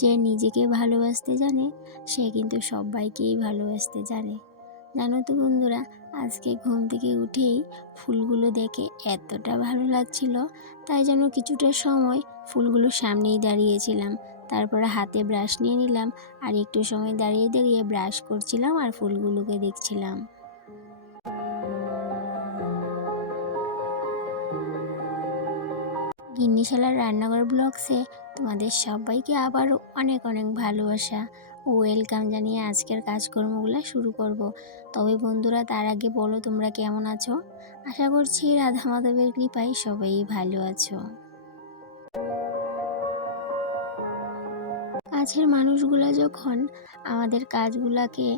যে নিজেকে ভালোবাসতে জানে সে কিন্তু সবাইকেই ভালোবাসতে জানে। জানো তো বন্ধুরা, আজকে ঘুম থেকে উঠেই ফুলগুলো দেখে এতটা ভালো লাগছিল, তাই জন্য কিছুটা সময় ফুলগুলোর সামনেই দাঁড়িয়েছিলাম। তারপরে হাতে ব্রাশ নিয়ে নিলাম আর একটু সময় দাঁড়িয়ে দাঁড়িয়ে ব্রাশ করছিলাম আর ফুলগুলোকে দেখছিলাম। গিন্নিশালার রান্নাঘর ব্লগসে তোমাদের সবাইকে আবারও অনেক অনেক ভালোবাসা ও ওয়েলকাম জানিয়ে আজকের কাজকর্মগুলো শুরু করব। তবে বন্ধুরা, তার আগে বলো তোমরা কেমন আছো? আশা করছি রাধা মাধবের কৃপায় সবাই ভালো আছো। কাছের মানুষগুলো যখন আমাদের কাজগুলোকে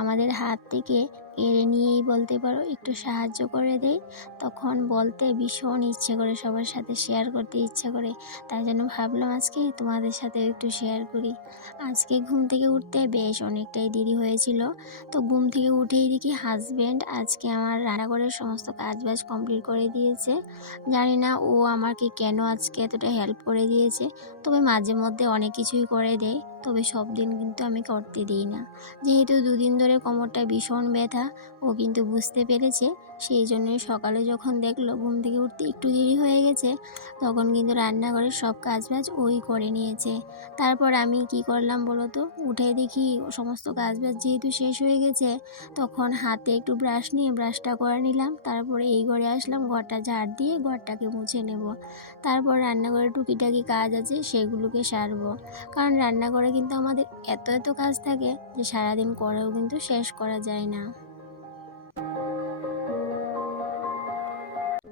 আমাদের হাত থেকে কেড়ে নিয়েই বলতে পারো একটু সাহায্য করে দেয়, তখন বলতে ভীষণ ইচ্ছে করে, সবার সাথে শেয়ার করতে ইচ্ছে করে। তাই জন্য ভাবলাম আজকে তোমাদের সাথে একটু শেয়ার করি। আজকে ঘুম থেকে উঠতে বেশ অনেকটাই দেরি হয়েছিল। তো ঘুম থেকে উঠেই দেখি হাজব্যান্ড আজকে আমার রান্নাঘরের সমস্ত কাজবাজ কমপ্লিট করে দিয়েছে। জানি না ও আমাকে কেন আজকে এতটা হেল্প করে দিয়েছে, তবে মাঝে মধ্যে অনেক কিছুই করে দেয়, তবে সব দিন কিন্তু আমি করতে দিই না। যেহেতু দুদিন ধরে কোমরটা ভীষণ ব্যথা, ও কিন্তু বুঝতে পেরেছে। সেই জন্যই সকালে যখন দেখলো ঘুম থেকে উঠতে একটু দেরি হয়ে গেছে, তখন কিন্তু রান্নাঘরের সব কাজবাজ ওই করে নিয়েছে। তারপর আমি কি করলাম বলো তো, উঠে দেখি সমস্ত কাজবাজ যেহেতু শেষ হয়ে গেছে, তখন হাতে একটু ব্রাশ নিয়ে ব্রাশটা করে নিলাম। তারপরে এই ঘরে আসলাম, ঘরটা ঝাড় দিয়ে ঘরটাকে মুছে নেব। তারপর রান্নাঘরে টুকিটাকি কাজ আছে সেগুলোকে সারবো, কারণ রান্নাঘরে কিন্তু আমাদের এত এত কাজ থাকে যে সারাদিন করেও কিন্তু শেষ করা যায় না।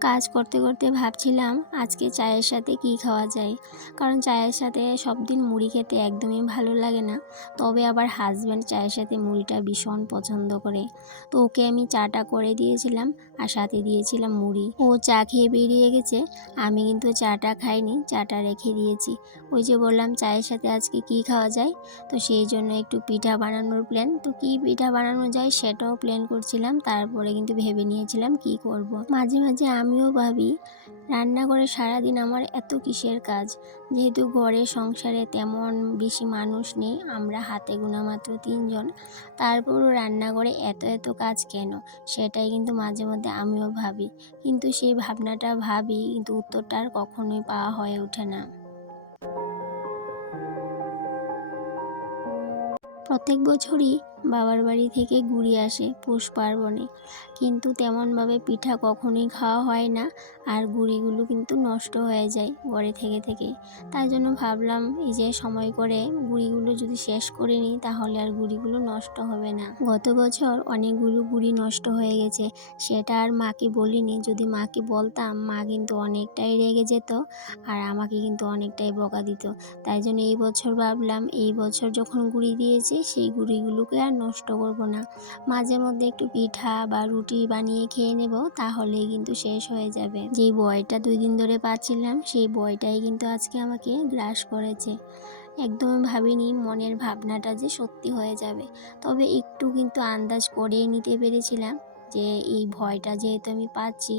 কাজ করতে করতে ভাবছিলাম আজকে চায়ের সাথে কি খাওয়া যায়, কারণ চায়ের সাথে সব দিন মুড়ি খেতে একদমই ভালো লাগে না। তবে আবার হাজব্যান্ড চায়ের সাথে মুড়িটা ভীষণ পছন্দ করে, তো ওকে আমি চাটা করে দিয়েছিলাম আর সাথে দিয়েছিলাম মুড়ি। ও চা খেয়ে বেরিয়ে গেছে, আমি কিন্তু চাটা খাইনি, চাটা রেখে দিয়েছি। ওই যে বললাম চায়ের সাথে আজকে কি খাওয়া যায়, তো সেই জন্য একটু পিঠা বানানোর প্ল্যান। তো কি পিঠা বানানো যায় সেটাও প্ল্যান করছিলাম, তারপরে কিন্তু ভেবে নিয়েছিলাম কি করব। মাঝে মাঝে আমিও ভাবি রান্নাঘরে সারাদিন আমার এত কিসের কাজ, যেহেতু ঘরে সংসারে তেমন বেশি মানুষ নেই, আমরা হাতে গোনা মাত্র 3 জন, তারপরও রান্নাঘরে এত এত কাজ কেন, সেটাই কিন্তু মাঝে মধ্যে আমিও ভাবি। কিন্তু সেই ভাবনাটা ভাবি, কিন্তু উত্তরটা আর কখনোই পাওয়া হয়ে ওঠে না। প্রত্যেক বছরই বাবার বাড়ি থেকে ঘুরে আসে পৌষ পার্বণে, কিন্তু তেমনভাবে পিঠা কখনোই খাওয়া হয় না, আর গুড়িগুলো কিন্তু নষ্ট হয়ে যায় ঘরে থেকে থেকে। তাই জন্য ভাবলাম এই যে সময় করে গুড়িগুলো যদি শেষ করে নিই তাহলে আর গুড়িগুলো নষ্ট হবে না। গত বছর অনেকগুলো গুড়ি নষ্ট হয়ে গেছে, সেটা আর মাকে বলিনি, যদি মাকে বলতাম মা কিন্তু অনেকটাই রেগে যেত আর আমাকে কিন্তু অনেকটাই বকা দিত। তাই জন্য এই বছর ভাবলাম এই বছর যখন গুঁড়ি দিয়েছি সেই গুঁড়িগুলোকে আর নষ্ট করব না, মাঝে মধ্যে একটু পিঠা বা রুটি বানিয়ে খেয়ে নেব, তাহলেই কিন্তু শেষ হয়ে যাবে। যেই ভয়টা 2 দিন ধরে পাচ্ছিলাম সেই ভয়টাই কিন্তু আজকে আমাকে গ্রাস করেছে। একদম ভাবিনি মনের ভাবনাটা যে সত্যি হয়ে যাবে, তবে একটু কিন্তু আন্দাজ করেই নিতে পেরেছিলাম যে এই ভয়টা যেহেতু আমি পাচ্ছি,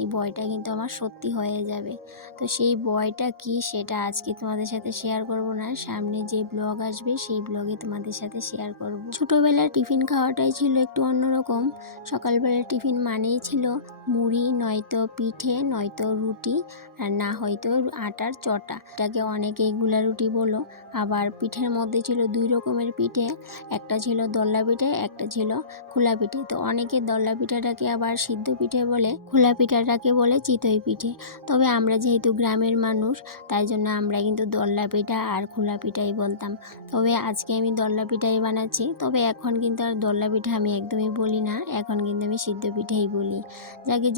এই ভয়টা কিন্তু আমার সত্যি হয়ে যাবে। তো সেই ভয়টা কি সেটা আজকে তোমাদের সাথে শেয়ার করব না, সামনে যে ব্লগ আসবে সেই ব্লগে তোমাদের সাথে শেয়ার করব। ছোটোবেলার টিফিন খাওয়াটাই ছিল একটু অন্যরকম। সকালবেলার টিফিন মানেই ছিল মুড়ি, নয়তো পিঠে, নয়তো রুটি, আর না হয়তো আটার চটা, এটাকে অনেকেই গুলা রুটি বলো। আবার পিঠের মধ্যে ছিল 2 রকমের পিঠে, একটা ছিল দোল্লা পিঠে, একটা ছিল খোলা পিঠে। তো অনেকে দোল্লা পিঠাটাকে আবার সিদ্ধ পিঠে বলে, খোলা পিঠাটাকে বলে চিতই পিঠে। তবে আমরা যেহেতু গ্রামের মানুষ, তাই জন্য আমরা কিন্তু দোল্লা পিঠা আর খোলা পিঠাই বলতাম। তবে আজকে আমি দোল্লা পিঠাই বানাচ্ছি, তবে এখন কিন্তু আর দোল্লা পিঠা আমি একদমই বলি না, এখন কিন্তু আমি সিদ্ধ পিঠেই বলি।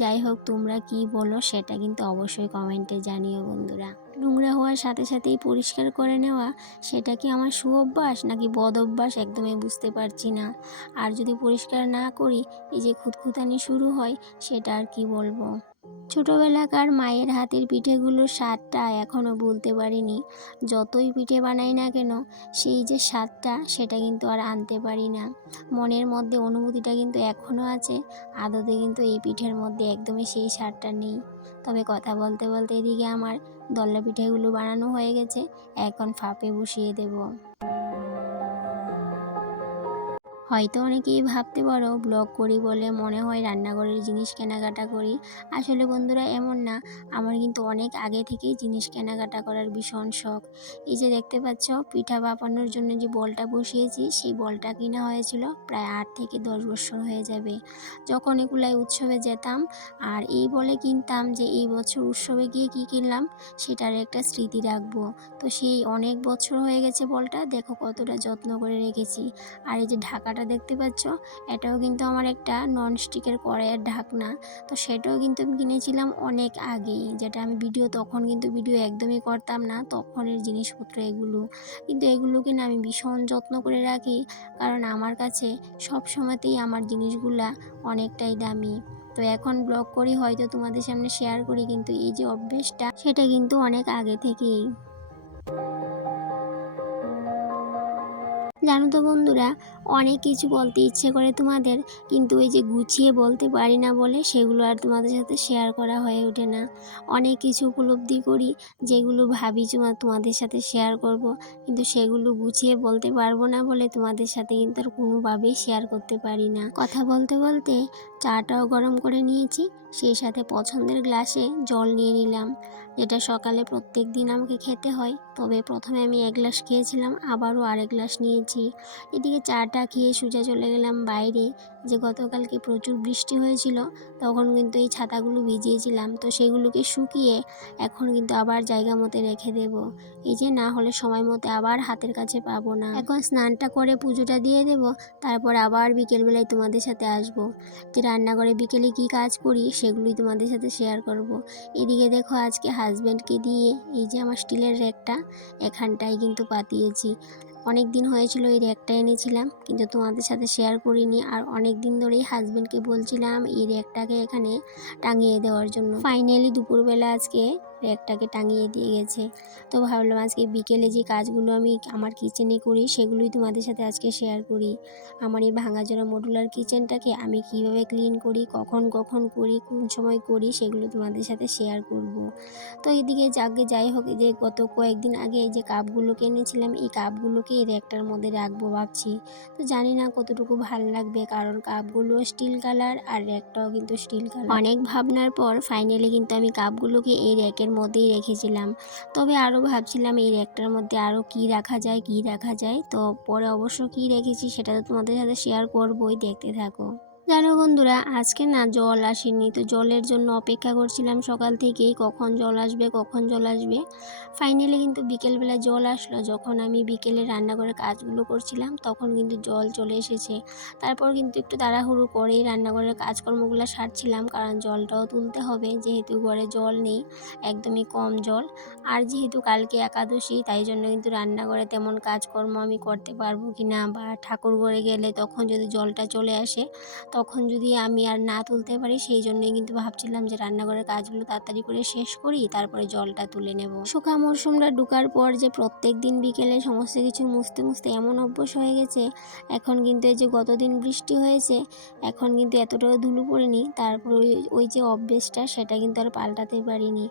যাই হোক, তোমরা কি বলো সেটা কিন্তু অবশ্যই কমেন্টে জানিও বন্ধুরা। নোংরা হওয়ার সাথে সাথেই পরিষ্কার করে নেওয়া, সেটা কি আমার সুঅভ্যাস নাকি বদ অভ্যাস একদমই বুঝতে পারছি না। আর যদি পরিষ্কার না করি এই যে খুঁতখুঁতানি শুরু হয়, সেটা আর কি বলবো। ছোটোবেলাকার মায়ের হাতের পিঠেগুলোর স্বাদটা এখনও ভুলতে পারিনি। যতই পিঠে বানাই না কেন, সেই যে স্বাদটা সেটা কিন্তু আর আনতে পারি না। মনের মধ্যে অনুভূতিটা কিন্তু এখনও আছে, আদতে কিন্তু এই পিঠের মধ্যে একদমই সেই স্বাদটা নেই। তবে কথা বলতে বলতে এদিকে আমার দল্লা পিঠেগুলো বানানো হয়ে গেছে, এখন ভাপে বসিয়ে দেবো। হয়তো অনেকেই ভাবতে পারো ব্লগ করি বলে মনে হয় রান্নাঘরের জিনিস কেনাকাটা করি। আসলে বন্ধুরা এমন না, আমার কিন্তু অনেক আগে থেকেই জিনিস কেনাকাটা করার ভীষণ শখ। এই যে দেখতে পাচ্ছ পিঠা বানানোর জন্য যে বলটা বসিয়েছি, সেই বলটা কিনা হয়েছিল প্রায় 8 থেকে 10 বছর হয়ে যাবে। যখন এগুলাই উৎসবে যেতাম আর এই বলে কিনতাম যে এই বছর উৎসবে গিয়ে কি কিনলাম সেটার একটা স্মৃতি রাখবো। তো সেই অনেক বছর হয়ে গেছে বলটা, দেখো কতটা যত্ন করে রেখেছি। আর এই যে ঢাকাটা দেখতে পাচ্ছ, এটাও কিন্তু আমার একটা ননস্টিকের কড়াইয়ের ঢাকনা। তো সেটাও কিন্তু আমি কিনেছিলাম অনেক আগেই, যেটা আমি তখন কিন্তু ভিডিও একদমই করতাম না, তখনের জিনিসপত্র এগুলো। কিন্তু এগুলোকে না আমি ভীষণ যত্ন করে রাখি, কারণ আমার কাছে সব সময়তেই আমার জিনিসগুলা অনেকটাই দামি। তো এখন ব্লগ করি হয়তো তোমাদের সামনে শেয়ার করি, কিন্তু এই যে অভ্যেসটা সেটা কিন্তু অনেক আগে থেকেই। জানো তো বন্ধুরা, অনেক কিছু বলতে ইচ্ছে করে তোমাদের, কিন্তু ওই যে গুছিয়ে বলতে পারি না বলে সেগুলো আর তোমাদের সাথে শেয়ার করা হয়ে ওঠে না। অনেক কিছু উপলব্ধি করি যেগুলো ভাবি তোমাদের সাথে শেয়ার করব, কিন্তু সেগুলো গুছিয়ে বলতে পারবো না বলে তোমাদের সাথে কিন্তু আর কোনোভাবেই শেয়ার করতে পারি না। কথা বলতে বলতে চাটাও গরম করে নিয়েছি, সেই সাথে পছন্দের গ্লাসে জল নিয়ে নিলাম, যেটা সকালে প্রত্যেক দিন আমাকে খেতে হয়। তবে প্রথমে আমি 1 গ্লাস খেয়েছিলাম, আবারও আরেক গ্লাস নিয়েছি। এদিকে চাটা খেয়ে সোজা চলে গেলাম বাইরে। যে গতকালকে প্রচুর বৃষ্টি হয়েছিল, তখন কিন্তু এই ছাতাগুলো ভিজিয়েছিলাম, তো সেগুলোকে শুকিয়ে এখন কিন্তু আবার জায়গা মতো রেখে দেব। এই যে না হলে সময় মতো আবার হাতের কাছে পাবো না। এখন স্নানটা করে পুজোটা দিয়ে দেব, তারপর আবার বিকেলবেলায় তোমাদের সাথে আসবো। যে রান্নাঘরে বিকেলে কি কাজ করি সেগুলোই তোমাদের সাথে শেয়ার করব। এদিকে দেখো আজকে হাজব্যান্ডকে দিয়ে এই যে আমার স্টিলের র্যাকটা এখানটায় কিন্তু পাতিয়েছি। অনেক দিন হয়েছিল এই র্যাকটা এনেছিলাম, কিন্তু তোমাদের সাথে শেয়ার করিনি। আর অনেক দিন ধরেই হাজব্যান্ডকে বলছিলাম এই র্যাকটাকে এখানে টাঙিয়ে দেওয়ার জন্য। ফাইনালি দুপুরবেলা আজকে র্যাকটাকে টাঙিয়ে দিয়ে গেছে। তো ভাবলাম আজকে বিকেলে যে কাজগুলো আমি আমার কিচেনে করি সেগুলোই তোমাদের সাথে আজকে শেয়ার করি। আমার এই ভাঙাচোরা মডুলার কিচেনটাকে আমি কিভাবে ক্লিন করি, কখন কখন করি, কোন সময় করি, সেগুলো তোমাদের সাথে শেয়ার করব। তো এদিকে যাই হোক, এই যে গত কয়েকদিন আগে এই যে কাপগুলোকে এনেছিলাম, এই কাপগুলোকে এই র্যাকটার মধ্যে রাখবো ভাবছি। তো জানি না কতটুকু ভালো লাগবে, কারণ কাপগুলো স্টিল কালার আর র্যাকটাও কিন্তু স্টিল কালার। অনেক ভাবনার পর ফাইনালি কিন্তু আমি কাপগুলোকে এই র্যাকের মধ্যেই রেখেছিলাম। তবে আরও ভাবছিলাম এই র্যাকটার মধ্যে আরও কি রাখা যায়। তো পরে অবশ্য কি রেখেছি সেটা তো তোমাদের সাথে শেয়ার করবোই, দেখতে থাকো। জানো বন্ধুরা, আজকে না জল আসেনি, তো জলের জন্য অপেক্ষা করছিলাম সকাল থেকেই, কখন জল আসবে। ফাইনালি কিন্তু বিকেলবেলা জল আসলো। যখন আমি বিকেলে রান্নাঘরে কাজগুলো করছিলাম তখন কিন্তু জল চলে এসেছে। তারপর কিন্তু একটু তাড়াহুড়ো করেই রান্নাঘরের কাজকর্মগুলো সারছিলাম, কারণ জলটাও তুলতে হবে, যেহেতু ঘরে জল নেই, একদমই কম জল। আর যেহেতু কালকে একাদশী, তাই জন্য কিন্তু রান্নাঘরে তেমন কাজকর্ম আমি করতে পারবো কি না, বা ঠাকুর ঘরে গেলে তখন যদি জলটা চলে আসে তখন যদি আমি আর না তুলতে পারি, সেই জন্যই কিন্তু ভাবছিলাম যে রান্নাঘরের কাজগুলো তাড়াতাড়ি করে শেষ করি, তারপরে জলটা তুলে নেব। শুকা মরশুমটা ঢোকার পর যে প্রত্যেক দিন বিকেলে সমস্ত কিছু মুছতে এমন অভ্যাস হয়ে গেছে। এখন কিন্তু এই যে গতদিন বৃষ্টি হয়েছে, এখন কিন্তু এতটাও ধুলো পড়েনি, তারপর ওই যে অভ্যেসটা সেটা কিন্তু আর পাল্টাতে পারিনি।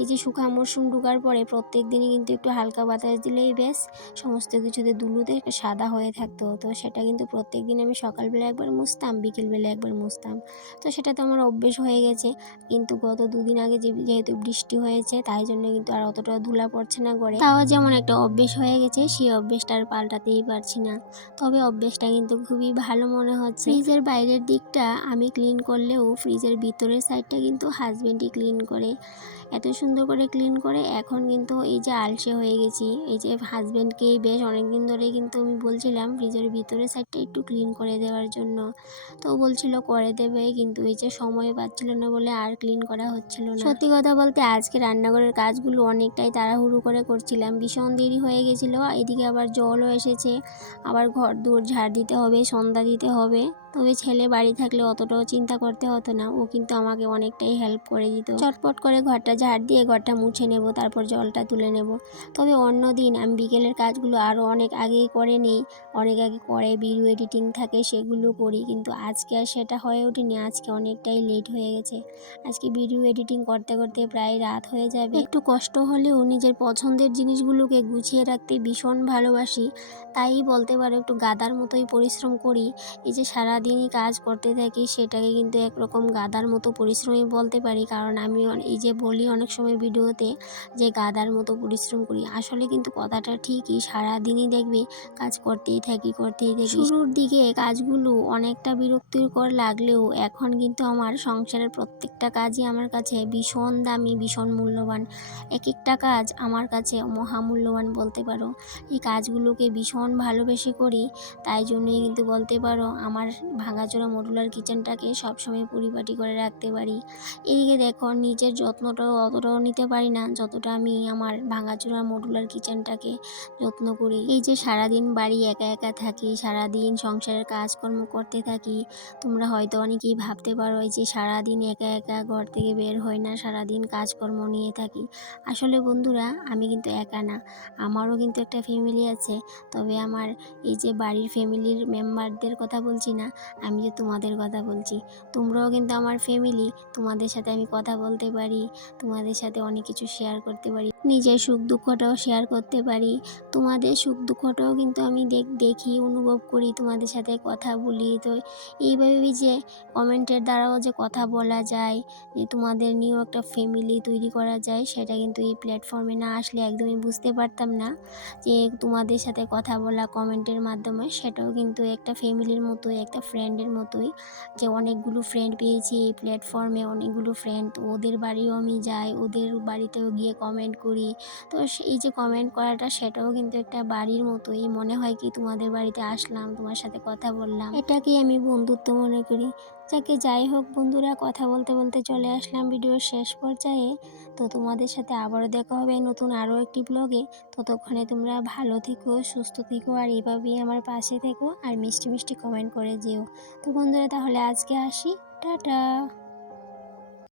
এই যে শুকা মরশুম ঢোকার পরে প্রত্যেক দিনই কিন্তু একটু হালকা বাতাস দিলেই বেশ সমস্ত কিছুতে ধুলোতে একটা সাদা হয়ে থাকতো। তো সেটা কিন্তু প্রত্যেক দিন আমি সকালবেলা একবার মুছতাম, বিকেলবেলা একবার মুছতাম। তো সেটা তো আমার অভ্যেস হয়ে গেছে। কিন্তু গত দুদিন আগে যেহেতু বৃষ্টি হয়েছে, তাই জন্য কিন্তু আর অতটা ধুলা পড়ছে না ঘরে। তাও যেমন একটা অভ্যেস হয়ে গেছে, সেই অভ্যেসটা আর পাল্টাতেই পারছি না। তবে অভ্যেসটা কিন্তু খুবই ভালো মনে হচ্ছে। ফ্রিজের বাইরের দিকটা আমি ক্লিন করলেও ফ্রিজের ভিতরের সাইডটা কিন্তু হাজবেন্ডই ক্লিন করে, এত সুন্দর করে ক্লিন করে। এখন কিন্তু এই যে আলসে হয়ে গেছি, এই যে হাজব্যান্ডকে বেশ অনেকদিন ধরে কিন্তু আমি বলছিলাম ফ্রিজের ভিতরের সাইডটা একটু ক্লিন করে দেওয়ার জন্য, তো বলছিল করে দেবে, কিন্তু এই যে সময় পাচ্ছিল না বলে আর ক্লিন করা হচ্ছিল না। সত্যি কথা বলতে আজকে রান্নাঘরের কাজগুলো অনেকটাই তাড়াহুড়ো করে করছিলাম, ভীষণ দেরি হয়ে গেছিলো। এদিকে আবার জলও এসেছে, আবার ঘর দূর ঝাড় দিতে হবে, সন্ধ্যা দিতে হবে। তবে ছেলে বাড়ি থাকলে অতটাও চিন্তা করতে হতো না, ও কিন্তু আমাকে অনেকটাই হেল্প করে দিত। চটপট করে ঘরটা ঝাড় দিয়ে ঘরটা মুছে নেব, তারপর জলটা তুলে নেব। তবে অন্য দিন আমি বিকেলের কাজগুলো আরও অনেক আগেই করে নিই, অনেক আগে করে ভিডিও এডিটিং থাকে সেগুলো করি, কিন্তু আজকে আর সেটা হয়ে ওঠেনি। আজকে অনেকটাই লেট হয়ে গেছে। আজকে ভিডিও এডিটিং করতে করতে প্রায় রাত হয়ে যাবে। একটু কষ্ট হলেও নিজের পছন্দের জিনিসগুলোকে গুছিয়ে রাখতে ভীষণ ভালোবাসি, তাই বলতে পারো একটু গাধার মতোই পরিশ্রম করি। এই যে সারাদিনই কাজ করতে থাকি, সেটাকে কিন্তু একরকম গাধার মতো পরিশ্রমই বলতে পারি। কারণ আমি এই যে বলি অনেক সময় ভিডিওতে যে গাধার মতো পরিশ্রম করি, আসলে কিন্তু কথাটা ঠিকই। সারাদিনই দেখবে কাজ করতেই থাকি। শুরুর দিকে কাজগুলো অনেকটা বিরক্তিকর লাগলেও এখন কিন্তু আমার সংসারের প্রত্যেকটা কাজই আমার কাছে ভীষণ দামি, ভীষণ মূল্যবান। এক একটা কাজ আমার কাছে মহামূল্যবান বলতে পারো। এই কাজগুলোকে ভীষণ ভালোবেসে করি, তাই জন্যই কিন্তু বলতে পারো আমার ভাঙাচোরা মডুলার কিচেনটাকে সবসময় পরিপাটি করে রাখতে পারি। এদিকে দেখো নিজের যত্নটাও অতটাও নিতে পারি না যতটা আমি আমার ভাঙাচোরা মডুলার কিচেনটাকে যত্ন করি। এই যে সারাদিন বাড়ি একা একা থাকি, সারাদিন সংসারের কাজকর্ম করতে থাকি, তোমরা হয়তো অনেকেই ভাবতে পারো এই যে সারাদিন একা একা ঘর থেকে বের হয় না, সারাদিন কাজকর্ম নিয়ে থাকি। আসলে বন্ধুরা, আমি কিন্তু একা না, আমারও কিন্তু একটা ফ্যামিলি আছে। তবে আমার এই যে বাড়ির ফ্যামিলির মেম্বারদের কথা বলছি না, আমি যে তোমাদের কথা বলছি। তোমরাও কিন্তু আমার ফ্যামিলি, তোমাদের সাথে আমি কথা বলতে পারি, তোমাদের সাথে অনেক কিছু শেয়ার করতে পারি, নিজের সুখ দুঃখটাও শেয়ার করতে পারি। তোমাদের সুখ দুঃখটাও কিন্তু আমি দেখি, অনুভব করি, তোমাদের সাথে কথা বলি। তো এইভাবে যে কমেন্টের দ্বারাও যে কথা বলা যায়, যে তোমাদের নিয়েও একটা ফ্যামিলি তৈরি করা যায়, সেটা কিন্তু এই প্ল্যাটফর্মে না আসলে একদমই বুঝতে পারতাম না। যে তোমাদের সাথে কথা বলা কমেন্টের মাধ্যমে, সেটাও কিন্তু একটা ফ্যামিলির মতোই, একটা ফ্রেন্ডের মতোই। যে অনেকগুলো ফ্রেন্ড পেয়েছি এই প্ল্যাটফর্মে, অনেকগুলো ফ্রেন্ড, তো ওদের বাড়িও আমি যাই, ওদের বাড়িতেও গিয়ে কমেন্ট করি। তো এই যে কমেন্ট করাটা, সেটাও কিন্তু একটা বাড়ির মতোই মনে হয়, কি তোমাদের বাড়িতে আসলাম, তোমার সাথে কথা বললাম, এটাকেই আমি বন্ধুত্ব মনে করি। যাই হোক বন্ধুরা, কথা বলতে বলতে চলে আসলাম ভিডিওর শেষ পর্যায়ে। তো তোমাদের সাথে আবারও দেখা হবে নতুন আরও একটি ব্লগে। ততক্ষণে তোমরা ভালো থেকো, সুস্থ থেকো, আর এভাবেই আমার পাশে থেকো, আর মিষ্টি মিষ্টি কমেন্ট করে যেও। তো বন্ধুরা, তাহলে আজকে আসি, টাটা।